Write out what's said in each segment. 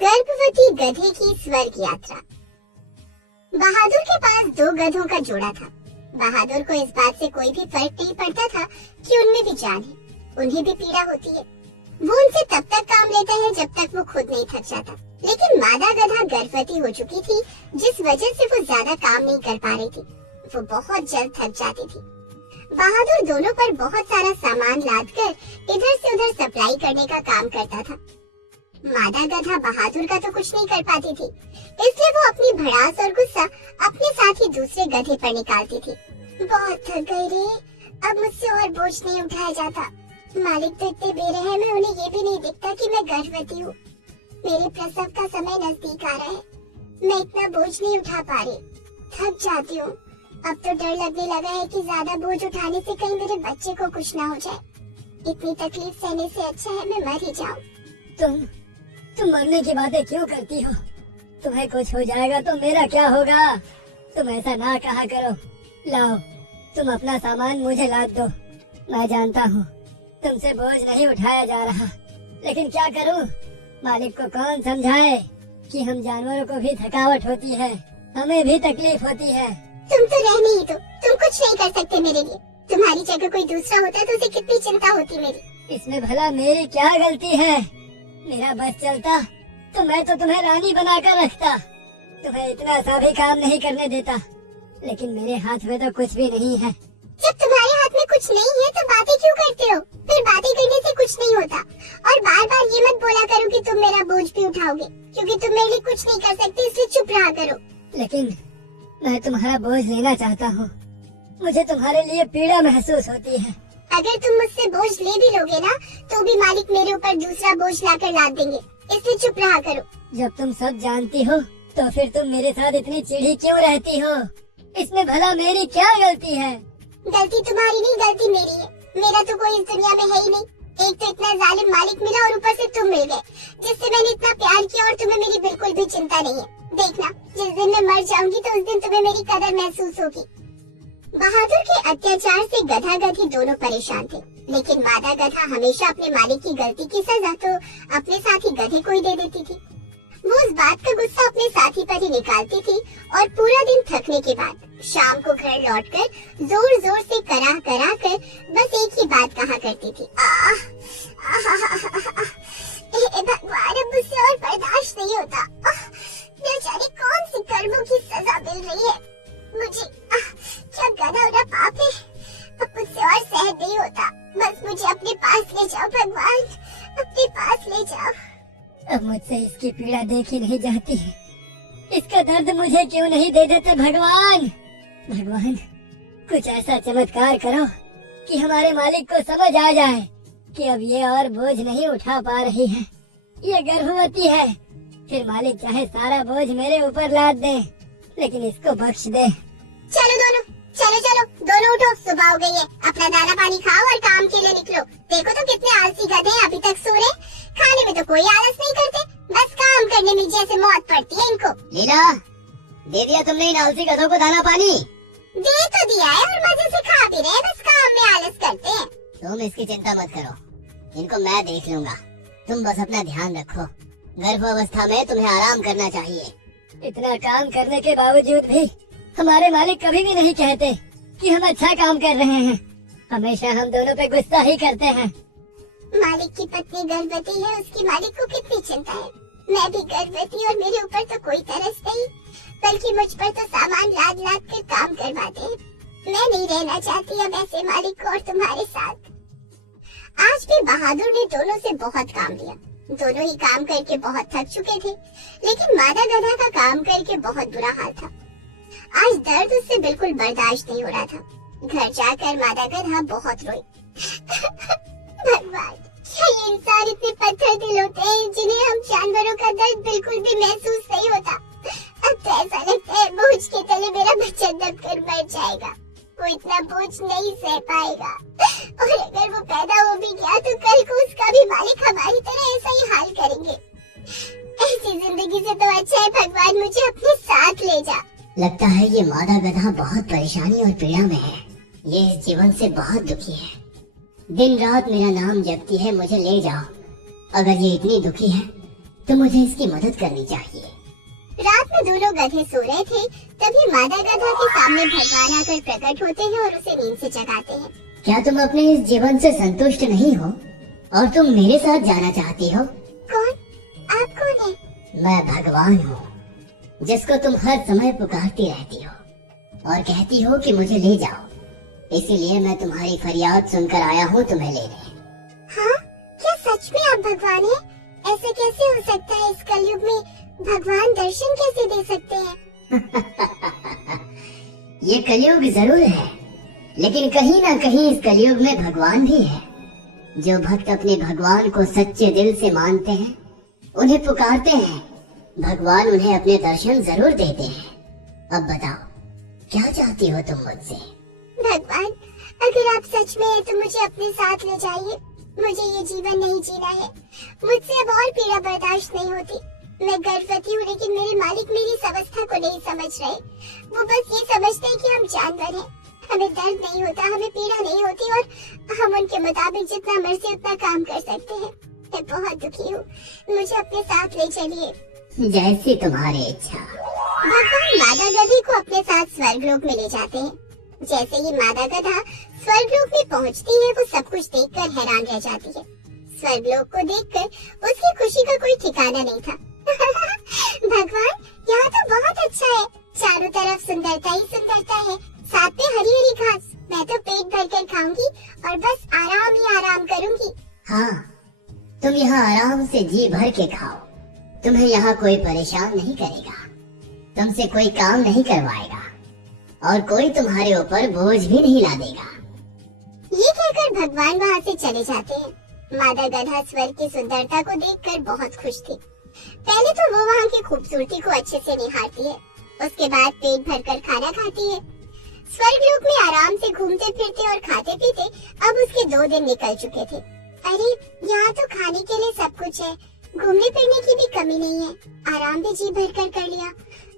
गर्भवती गधे की स्वर्ग यात्रा। बहादुर के पास 2 गधों का जोड़ा था। बहादुर को इस बात से कोई भी फर्क नहीं पड़ता था कि उनमें भी जान है, उन्हें भी पीड़ा होती है। वो उनसे तब तक काम लेता है जब तक वो खुद नहीं थक जाता। लेकिन मादा गधा गर्भवती हो चुकी थी, जिस वजह से वो ज्यादा काम नहीं कर पा रही थी। वो बहुत जल्द थक जाती थी। बहादुर दोनों पर बहुत सारा सामान लादकर इधर से उधर सप्लाई करने का काम करता था। मादा गधा बहादुर का तो कुछ नहीं कर पाती थी, इसलिए वो अपनी भड़ास और गुस्सा अपने साथ ही दूसरे गधे पर निकालती थी। बहुत थक गई रे, अब मुझसे और बोझ नहीं उठाया जाता। मालिक तो इतने बेरहम है, उन्हें ये भी नहीं दिखता कि मैं गर्भवती हूँ। मेरे प्रसव का समय नजदीक आ रहा है, मैं इतना बोझ नहीं उठा पा रही, थक जाती हूँ। अब तो डर लगने लगा है कि ज्यादा बोझ उठाने से कहीं मेरे बच्चे को कुछ ना हो जाए। इतनी तकलीफ सहने से अच्छा है मैं मर ही जाऊँ। तुम मरने की बातें क्यों करती हो? तुम्हें कुछ हो जाएगा तो मेरा क्या होगा? तुम ऐसा ना कहा करो। लाओ, तुम अपना सामान मुझे लाद दो। मैं जानता हूँ तुमसे बोझ नहीं उठाया जा रहा, लेकिन क्या करूँ? मालिक को कौन समझाए कि हम जानवरों को भी थकावट होती है, हमें भी तकलीफ होती है। तुम तो रहने ही दो, तुम कुछ नहीं कर सकते मेरे लिए। तुम्हारी जगह कोई दूसरा होता तो उसे कितनी चिंता होती मेरी। इसमें भला मेरी क्या गलती है? मेरा बस चलता तो मैं तो तुम्हें रानी बनाकर रखता, तुम्हें इतना सा भी काम नहीं करने देता। लेकिन मेरे हाथ में तो कुछ भी नहीं है। जब तुम्हारे हाथ में कुछ नहीं है तो बातें क्यों करते हो? फिर बातें करने से कुछ नहीं होता। और बार बार ये मत बोला करो कि तुम मेरा बोझ भी उठाओगे, क्योंकि तुम मेरे लिए कुछ नहीं कर सकते, इसलिए चुप रहा करो। लेकिन मैं तुम्हारा बोझ लेना चाहता हूँ, मुझे तुम्हारे लिए पीड़ा महसूस होती है। अगर तुम मुझसे बोझ ले भी लोगे ना, तो भी मालिक मेरे ऊपर दूसरा बोझ लाकर लाद देंगे, इसलिए चुप रहा करो। जब तुम सब जानती हो तो फिर तुम मेरे साथ इतनी चिढ़ी क्यों रहती हो? इसमें भला मेरी क्या गलती है? गलती तुम्हारी नहीं, गलती मेरी है। मेरा तो कोई इस दुनिया में है ही नहीं। एक तो इतना जालिम मालिक मिला और ऊपर से तुम मिल गए, जिससे मैंने इतना प्यार किया और तुम्हें मेरी बिल्कुल भी चिंता नहीं है। देखना, जिस दिन मैं मर जाऊंगी तो उस दिन तुम्हें मेरी कदर महसूस होगी। बहादुर के अत्याचार से गधा गधी दोनों परेशान थे, लेकिन मादा गधा हमेशा अपने मालिक की गलती की सजा तो अपने साथी गधे को ही दे देती थी। वो उस बात का गुस्सा अपने साथी पर ही निकालती थी और पूरा दिन थकने के बाद शाम को घर लौटकर जोर जोर से कराह कराह कर बस एक ही बात कहा करती थी, भगवान, अब मुझसे और बर्दाश्त नहीं होता। बेचारी कौन सी कर्मों की सजा मिल रही है मुझे। क्या गधा होना पाप है? अब मुझसे और सहन नहीं होता। बस मुझे अपने पास ले जाओ भगवान, अपने पास ले जाओ। अब मुझसे इसकी पीड़ा देखी नहीं जाती है, इसका दर्द मुझे क्यों नहीं दे देते भगवान? भगवान, कुछ ऐसा चमत्कार करो कि हमारे मालिक को समझ आ जाए कि अब ये और बोझ नहीं उठा पा रही है, ये गर्भवती है। फिर मालिक चाहे सारा बोझ मेरे ऊपर लाद दे, लेकिन इसको बख्श दे। चलो दोनों उठो, सुबह हो गई है। अपना दाना पानी खाओ और काम के लिए निकलो। देखो तो कितने आलसी गधे हैं, अभी तक सो रहे। खाने में तो कोई आलस नहीं करते, बस काम करने में जैसे मौत पड़ती है इनको। लीला, दे दिया तुमने इन आलसी गधों को दाना पानी? दे तो दिया है और मजे से खा भी रहे, बस काम में आलस करते हैं। तुम इसकी चिंता मत करो, इनको मैं देख लूंगा। तुम बस अपना ध्यान रखो, गर्भावस्था में तुम्हें आराम करना चाहिए। इतना काम करने के बावजूद भी हमारे मालिक कभी भी नहीं कहते कि हम अच्छा काम कर रहे हैं। हमेशा हम दोनों पे गुस्सा ही करते हैं। मालिक की पत्नी गर्भवती है, उसकी मालिक को कितनी चिंता है। मैं भी गर्भवती और मेरे ऊपर तो कोई तरस नहीं, बल्कि मुझ पर तो सामान लाद लाद कर काम करवाते हैं। मैं नहीं रहना चाहती अब ऐसे मालिक को और तुम्हारे साथ। आज भी बहादुर ने दोनों से बहुत काम लिया। दोनों ही काम करके बहुत थक चुके थे, लेकिन मादा गधा का काम करके बहुत बुरा हाल था। आज दर्द उससे बिल्कुल बर्दाश्त नहीं हो रहा था। घर जाकर मादा गधा बहुत रोई। भगवान, क्या ये इंसान इतने पत्थर दिल होते हैं जिन्हें हम जानवरों का दर्द बिल्कुल भी महसूस नहीं होता। अब तो ऐसा लगता है बोझ के तले मेरा बच्चा दबकर मर जाएगा। वो इतना बोझ नहीं सह पाएगा, और अगर वो पैदा हो भी गया तो कल को उसका भी मालिक हमारी तरह ऐसा ही हाल करेंगे। ऐसी जिंदगी से तो अच्छा है भगवान मुझे अपने साथ ले जा। लगता है ये मादा गधा बहुत परेशानी और पीड़ा में है। ये इस जीवन से बहुत दुखी है, दिन रात मेरा नाम जपती है, मुझे ले जाओ। अगर ये इतनी दुखी है तो मुझे इसकी मदद करनी चाहिए। रात में दोनों गधे सो रहे थे, तभी मादा गधा के सामने भगवान आकर प्रकट होते हैं और उसे नींद से जगाते हैं। क्या तुम अपने इस जीवन से संतुष्ट नहीं हो और तुम मेरे साथ जाना चाहती हो? कौन? आप कौन है? मैं भगवान हूँ, जिसको तुम हर समय पुकारती रहती हो और कहती हो कि मुझे ले जाओ। इसीलिए मैं तुम्हारी फरियाद सुनकर आया हूँ तुम्हें लेने। हाँ? क्या सच में आप भगवान हैं? ऐसा कैसे हो सकता है? इस कलयुग में भगवान दर्शन कैसे दे सकते हैं? ये कलयुग जरूर है, लेकिन कहीं ना कहीं इस कलयुग में भगवान भी है। जो भक्त अपने भगवान को सच्चे दिल से मानते हैं, उन्हें पुकारते हैं, भगवान उन्हें अपने दर्शन जरूर देते हैं। अब बताओ, क्या चाहती हो तुम मुझसे? भगवान, अगर आप सच में हैं तो मुझे अपने साथ ले जाइए। मुझे ये जीवन नहीं जीना है। मुझसे अब और पीड़ा बर्दाश्त नहीं होती। मैं गर्भवती हूँ, लेकिन मेरे मालिक मेरी इस अवस्था को नहीं समझ रहे। वो बस ये समझते हैं कि हम जानवर हैं। हमें दर्द नहीं होता, हमें पीड़ा नहीं होती और हम उनके मुताबिक जितना मर्जी उतना काम कर सकते हैं। मैं बहुत दुखी हूँ, मुझे अपने साथ ले चलिए। जैसी तुम्हारी इच्छा। भगवान मादा गधे को अपने साथ स्वर्गलोक में ले जाते हैं। जैसे ही मादा गधा स्वर्गलोक में पहुंचती है, वो सब कुछ देखकर हैरान रह जाती है। स्वर्गलोक को देखकर उसकी खुशी का कोई ठिकाना नहीं था। भगवान, यहाँ तो बहुत अच्छा है। चारों तरफ सुंदरता ही सुंदरता है, साथ में हरी हरी घास। मैं तो पेट भरकर खाऊंगी और बस आराम ही आराम करूंगी। हाँ, तुम यहाँ आराम से जी भर के खाओ। तुम्हें यहाँ कोई परेशान नहीं करेगा, तुमसे कोई काम नहीं करवाएगा और कोई तुम्हारे ऊपर बोझ भी नहीं ला देगा। ये कहकर भगवान वहाँ से चले जाते हैं। मादा गधा स्वर्ग की सुंदरता को देखकर बहुत खुश थी। पहले तो वो वहाँ की खूबसूरती को अच्छे से निहारती है, उसके बाद पेट भरकर खाना खाती है। स्वर्गलोक में आराम से घूमते फिरते और खाते पीते अब उसके 2 दिन निकल चुके थे। अरे, यहाँ तो खाने के लिए सब कुछ है, घूमने फिरने की भी कमी नहीं है, आराम भी जी भर कर लिया।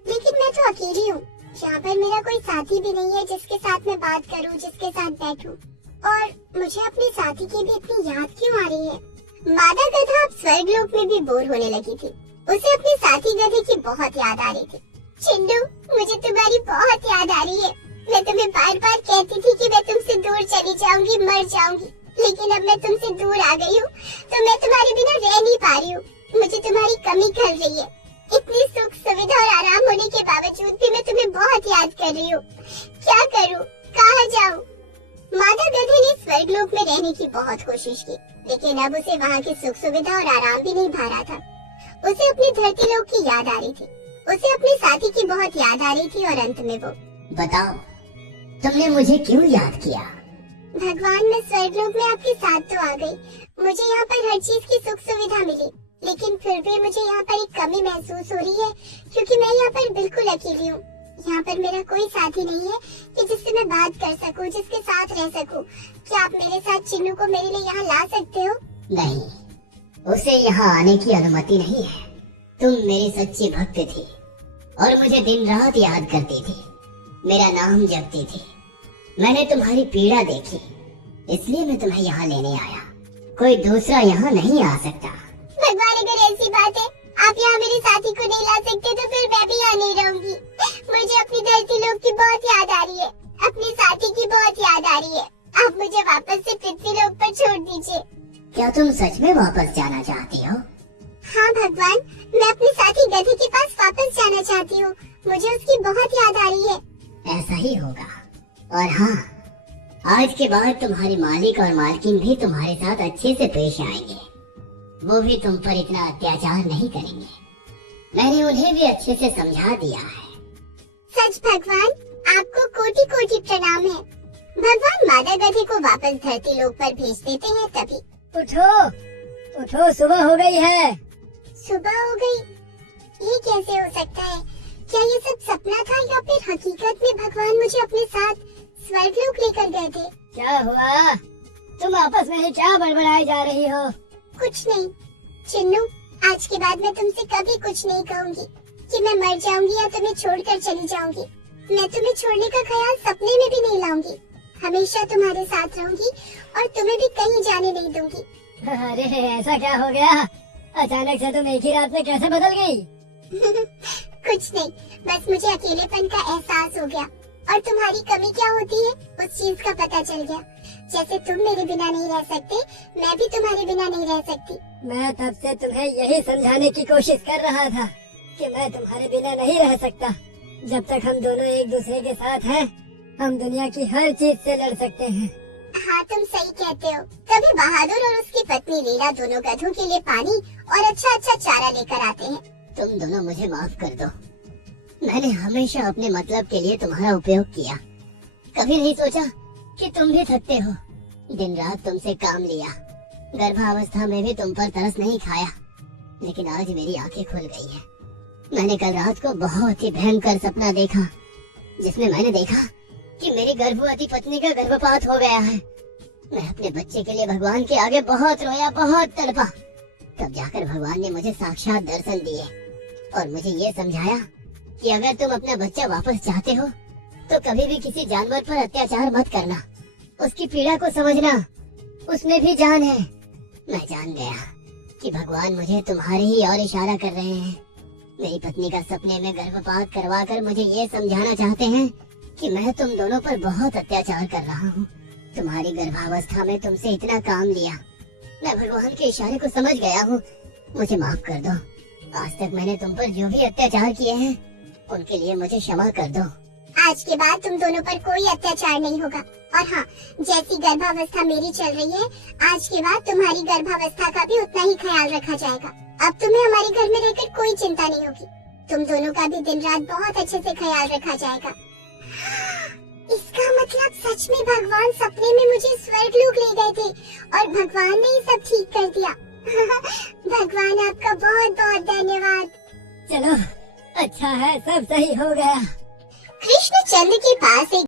लेकिन मैं तो अकेली हूँ, यहाँ पर मेरा कोई साथी भी नहीं है जिसके साथ मैं बात करूँ, जिसके साथ बैठूं। और मुझे अपने साथी की भी इतनी याद क्यों आ रही है? मादा गधा अब स्वर्गलोक में भी बोर होने लगी थी। उसे अपने साथी गधे की बहुत याद आ रही थी। चिंडू, मुझे तुम्हारी बहुत याद आ रही है। मैं तुम्हें बार बार कहती थी कि मैं तुमसे दूर चली जाऊंगी, मर जाऊंगी, लेकिन अब मैं तुमसे दूर आ गई हूँ, तो मैं तुम्हारे बिना रह नहीं पा रही हूँ। मुझे तुम्हारी कमी खल रही है। इतनी सुख सुविधा और आराम होने के बावजूद भी मैं तुम्हें बहुत याद कर रही हूँ। क्या करूँ, कहाँ जाऊँ? मादा गधे ने स्वर्गलोक में रहने की बहुत कोशिश की, लेकिन अब उसे वहाँ की सुख सुविधा और आराम भी नहीं भा रहा था। उसे अपने धरती लोक की याद आ रही थी, उसे अपने साथी की बहुत याद आ रही थी और अंत में वो। बताओ, तुमने मुझे क्यों याद किया? भगवान, मैं स्वर्गलोक में आपके साथ तो आ गई। मुझे यहाँ पर हर चीज की सुख सुविधा मिली, लेकिन फिर भी मुझे यहाँ पर एक कमी महसूस हो रही है, क्योंकि मैं यहाँ पर बिल्कुल अकेली हूँ। यहाँ पर मेरा कोई साथी नहीं है कि जिससे मैं बात कर सकूँ, जिसके साथ रह सकूँ। क्या आप मेरे साथ चिन्नू को मेरे लिए यहाँ ला सकते हो? नहीं, उसे यहाँ आने की अनुमति नहीं है। तुम मेरी सच्ची भक्त थी और मुझे दिन रात याद करती थी, मेरा नाम जपती थी। मैंने तुम्हारी पीड़ा देखी, इसलिए मैं तुम्हें यहाँ लेने आया। कोई दूसरा यहाँ नहीं आ सकता। भगवान, अगर ऐसी बात है, आप यहाँ मेरे साथी को नहीं ला सकते, तो फिर मैं भी यहाँ नहीं रहूंगी। मुझे अपनी धरती लोक की बहुत याद आ रही है, अपने साथी की बहुत याद आ रही है। आप मुझे वापस से पृथ्वी लोक पर छोड़ दीजिए। क्या तुम सच में वापस जाना चाहती हो? हाँ भगवान, मैं अपने साथी गधे के पास वापस जाना चाहती हूँ। मुझे उसकी बहुत याद आ रही है। ऐसा ही होगा। और हाँ, आज के बाद तुम्हारे मालिक और मालकिन भी तुम्हारे साथ अच्छे से पेश आएंगे। वो भी तुम पर इतना अत्याचार नहीं करेंगे। मैंने उन्हें भी अच्छे से समझा दिया है। सच भगवान, आपको कोटि कोटि प्रणाम है। भगवान मादा गधे को वापस धरती लोक पर भेज देते हैं। तभी उठो, उठो, सुबह हो गई है। सुबह हो गई? ये कैसे हो सकता है? क्या ये सब सपना था या फिर हकीकत में भगवान मुझे अपने साथ स्वर्गलोक लेकर गए थे? क्या हुआ? तुम आपस में ही क्या बड़बड़ाई जा रही हो? कुछ नहीं चिन्नू, आज के बाद मैं तुमसे कभी कुछ नहीं कहूँगी कि मैं मर जाऊंगी या तुम्हें छोड़कर चली जाऊंगी। मैं तुम्हें छोड़ने का ख्याल सपने में भी नहीं लाऊंगी। हमेशा तुम्हारे साथ रहूंगी और तुम्हें भी कहीं जाने नहीं दूंगी। अरे ऐसा क्या हो गया? अचानक से तुम एक ही रात में कैसे बदल गई? कुछ नहीं, बस मुझे अकेलेपन का एहसास हो गया और तुम्हारी कमी क्या होती है उस चीज का पता चल गया। जैसे तुम मेरे बिना नहीं रह सकते, मैं भी तुम्हारे बिना नहीं रह सकती। मैं तब से तुम्हें यही समझाने की कोशिश कर रहा था कि मैं तुम्हारे बिना नहीं रह सकता। जब तक हम दोनों एक दूसरे के साथ हैं, हम दुनिया की हर चीज से लड़ सकते हैं। हाँ, तुम सही कहते हो। कभी बहादुर और उसकी पत्नी लीला दोनों गधों के लिए पानी और अच्छा अच्छा चारा लेकर आते हैं। तुम दोनों मुझे माफ कर दो। मैंने हमेशा अपने मतलब के लिए तुम्हारा उपयोग किया। कभी नहीं सोचा कि तुम भी थकते हो। दिन रात तुमसे काम लिया, गर्भावस्था में भी तुम पर तरस नहीं खाया। लेकिन आज मेरी आंखें खुल गई हैं। मैंने कल रात को बहुत ही भयंकर सपना देखा, जिसमें मैंने देखा कि मेरी गर्भवती पत्नी का गर्भपात हो गया है। मैं अपने बच्चे के लिए भगवान के आगे बहुत रोया, बहुत तड़पा। तब जाकर भगवान ने मुझे साक्षात दर्शन दिए और मुझे ये समझाया कि अगर तुम अपना बच्चा वापस चाहते हो तो कभी भी किसी जानवर पर अत्याचार मत करना। उसकी पीड़ा को समझना, उसमें भी जान है। मैं जान गया कि भगवान मुझे तुम्हारे ही और इशारा कर रहे हैं। मेरी पत्नी का सपने में गर्भपात करवा कर मुझे ये समझाना चाहते हैं कि मैं तुम दोनों पर बहुत अत्याचार कर रहा हूँ। तुम्हारी गर्भावस्था में तुमसे इतना काम लिया, मैं भगवान के इशारे को समझ गया हूँ। मुझे माफ कर दो। आज तक मैंने तुम पर जो भी अत्याचार किए हैं उनके लिए मुझे क्षमा कर दो। आज के बाद तुम दोनों पर कोई अत्याचार नहीं होगा। और हाँ, जैसी गर्भावस्था मेरी चल रही है, आज के बाद तुम्हारी गर्भावस्था का भी उतना ही ख्याल रखा जाएगा। अब तुम्हें हमारे घर में रहकर कोई चिंता नहीं होगी। तुम दोनों का भी दिन रात बहुत अच्छे से ख्याल रखा जाएगा। इसका मतलब सच में भगवान सपने में मुझे स्वर्ग लोक ले गए थे और भगवान ने ही सब ठीक कर दिया। भगवान आपका बहुत बहुत धन्यवाद। चलो, अच्छा है, सब सही हो गया। कृष्णचंद्र के पास एक